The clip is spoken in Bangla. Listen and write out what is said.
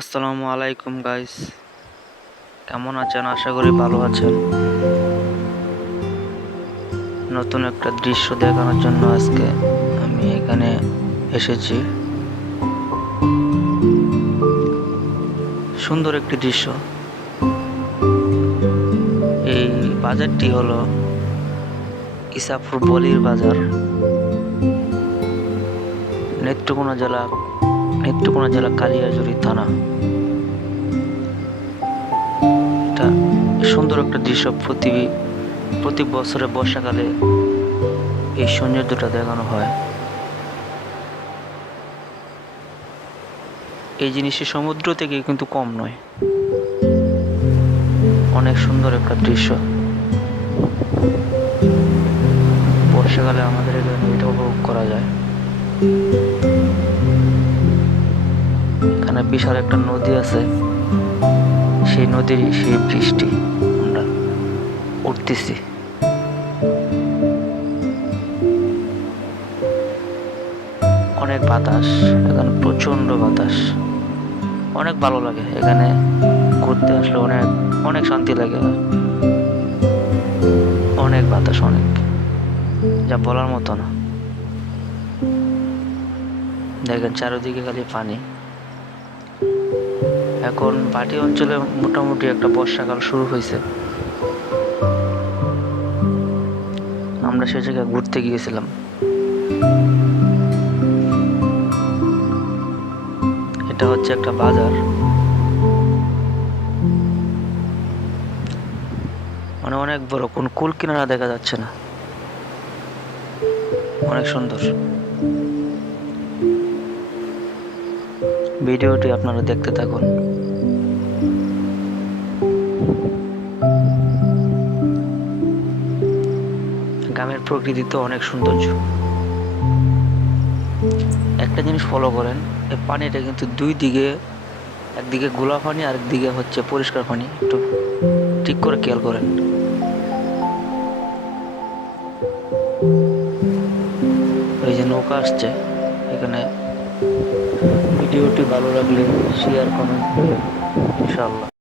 আসসালামু আলাইকুম গাইস, কেমন আছেন? আশা করি ভালো আছেন। নতুন একটা দৃশ্য দেখানোর জন্য আজকে আমি এখানে এসেছি। সুন্দর একটি দৃশ্য। এই বাজারটি হলো ইসাপুর বলির বাজার, নেত্রকোনা জেলা কালিয়াজুড়ি থানা। এটা সুন্দর একটা দৃশ্য। প্রতি বছরে বর্ষাকালে এই সৌন্দর্যটা দেখানো হয়। এই জিনিসটি সমুদ্র থেকে কিন্তু কম নয়, অনেক সুন্দর একটা দৃশ্য। বর্ষাকালে আমাদের এখানে এটা উপভোগ করা যায়। এখানে বিশাল একটা নদী আছে, সেই নদীর সেই বৃষ্টি আমরা উঠতেছি। অনেক বাতাস, এখানে প্রচন্ড বাতাস, অনেক ভালো লাগে। এখানে ঘুরতে আসলে অনেক অনেক শান্তি লাগে। অনেক বাতাস, অনেক, যা বলার মতো না। দেখেন চারিদিকে খালি পানি। এখন ভাটি অঞ্চলে মোটামুটি একটা বর্ষাকাল শুরু হয়েছে। আমরা সে জায়গায় ঘুরতে গিয়েছিলাম। এটা হচ্ছে একটা বাজার, মানে অনেক বড়, কোন কুল কিনারা দেখা যাচ্ছে না, অনেক সুন্দর। ভিডিওটি আপনারা দেখতে থাকুন। গ্রামের প্রকৃতি তো অনেক সৌন্দর্য। একটা জিনিস ফলো করেন, এই পানিটা কিন্তু দুই দিকে, একদিকে গোলা পানি আর একদিকে হচ্ছে পরিষ্কার পানি, একটু ঠিক করে খেয়াল করেন। এই যে নৌকা আসছে এখানে। ভিডিওটি ভালো লাগলে শেয়ার, কমেন্ট করবেন ইনশাআল্লাহ।